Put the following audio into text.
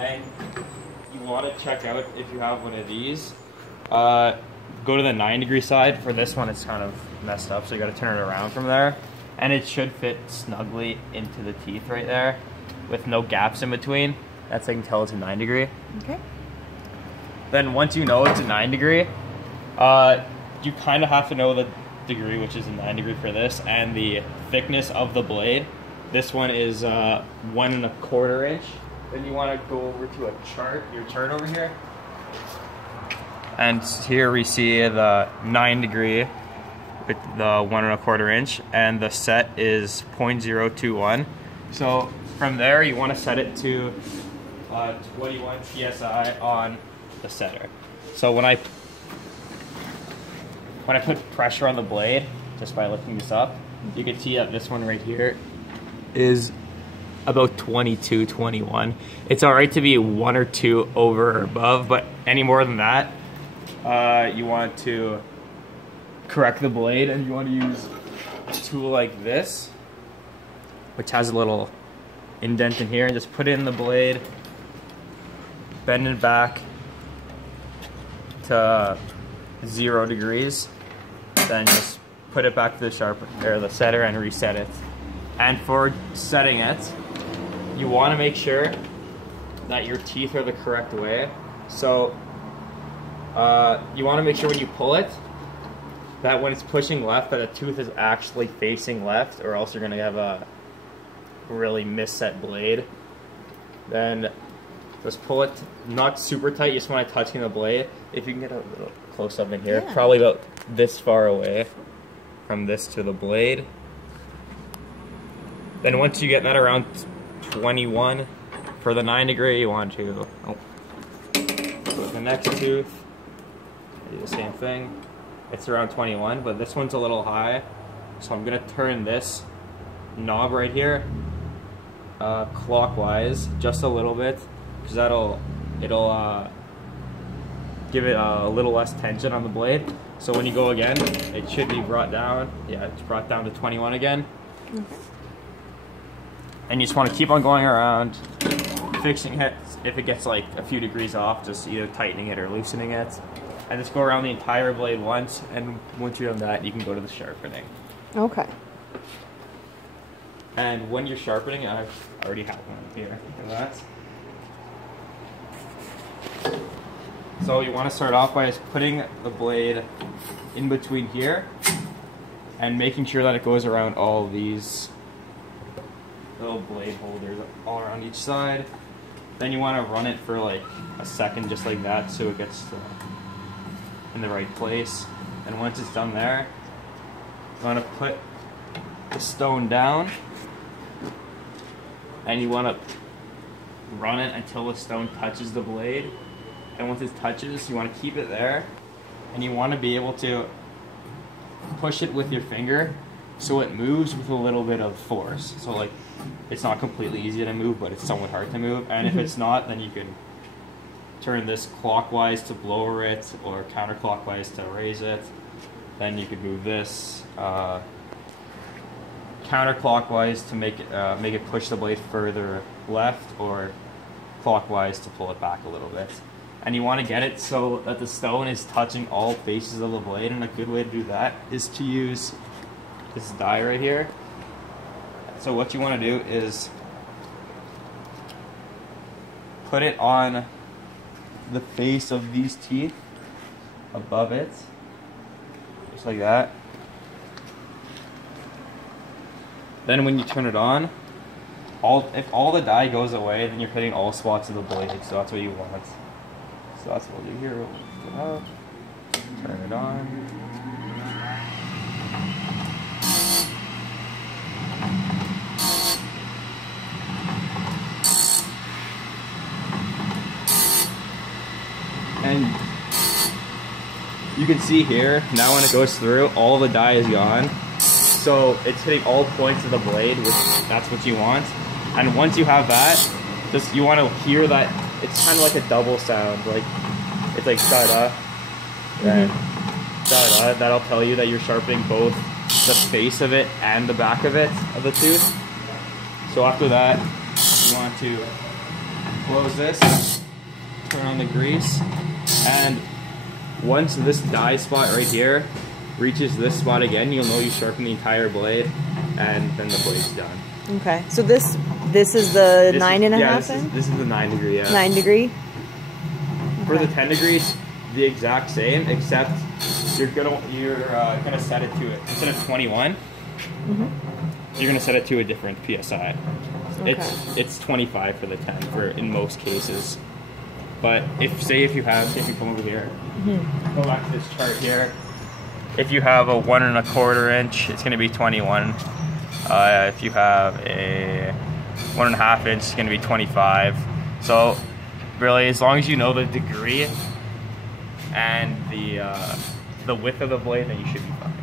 And you want to check out if you have one of these. Go to the 9-degree side. For this one, it's kind of messed up, so you got to turn it around from there. And it should fit snugly into the teeth right there with no gaps in between. That's how you can tell it's a 9-degree. Okay. Then once you know it's a 9-degree, you kind of have to know the degree, which is a 9-degree for this, and the thickness of the blade. This one is 1 1/4 inch. Then you want to go over to your chart over here. And here we see the 9-degree with the 1 1/4 inch, and the set is 0.021. So from there, you want to set it to 21 PSI on the setter. So when I put pressure on the blade, just by lifting this up, you can see that this one right here is about 22, 21. It's all right to be 1 or 2 over or above, but any more than that, you want to correct the blade, and you want to use a tool like this, which has a little indent in here, and just put it in the blade, bend it back to 0 degrees, then just put it back to the setter and reset it. And for setting it, you want to make sure that your teeth are the correct way. So you want to make sure when you pull it, that when it's pushing left, that the tooth is actually facing left, or else you're going to have a really misset blade. Then just pull it, not super tight, you just want to touching the blade. If you can get a little close up in here, probably about this far away from this to the blade. Then once you get that around 21 for the 9-degree, you want to go to the next tooth, do the same thing. It's around 21, but this one's a little high, so I'm gonna turn this knob right here clockwise just a little bit, because it'll give it a little less tension on the blade. So when you go again, it should be brought down. Yeah, it's brought down to 21 again. Okay. And you just want to keep on going around, fixing it. If it gets like a few degrees off, just either tightening it or loosening it. And just go around the entire blade once, and once you're done that, you can go to the sharpening. Okay. And when you're sharpening, I already have one here. Look at that. So you want to start off by just putting the blade in between here and making sure that it goes around all these little blade holders all around each side. Then you want to run it for like a second, just like that, so it gets in the right place. And once it's done there, you want to put the stone down, and you want to run it until the stone touches the blade. And once it touches, you want to keep it there, and you want to be able to push it with your finger so it moves with a little bit of force. So like, it's not completely easy to move, but it's somewhat hard to move. And if it's not, then you can turn this clockwise to lower it, or counterclockwise to raise it. Then you could move this counterclockwise to make it push the blade further left, or clockwise to pull it back a little bit. And you want to get it so that the stone is touching all faces of the blade, and a good way to do that is to use this die right here. So what you want to do is put it on the face of these teeth above it, just like that. Then when you turn it on, if all the dye goes away, then you're hitting all spots of the blade, so that's what you want. So that's what we'll do here. We'll lift it up, turn it on. And you can see here, now when it goes through, all the dye is gone. So it's hitting all points of the blade, which that's what you want. And once you have that, just you want to hear that. It's kind of like a double sound, like it's like da-da, and da-da. That'll tell you that you're sharpening both the face of it and the back of it, of the tooth. So after that, you want to close this, turn on the grease, and once this die spot right here reaches this spot again, you'll know you sharpen the entire blade, and then the blade's done. Okay, so this is the 9.5 inch? This is the 9 degree, yeah. 9 degree? For the 10 degrees, the exact same, except you're gonna set it to it, instead of 21, you're gonna set it to a different PSI. Okay. It's 25 for the 10 in most cases. But if you come over here, go back to this chart here. If you have a 1 1/4 inch, it's going to be 21. If you have a 1 1/2 inch, it's going to be 25. So really, as long as you know the degree and the width of the blade, then you should be fine.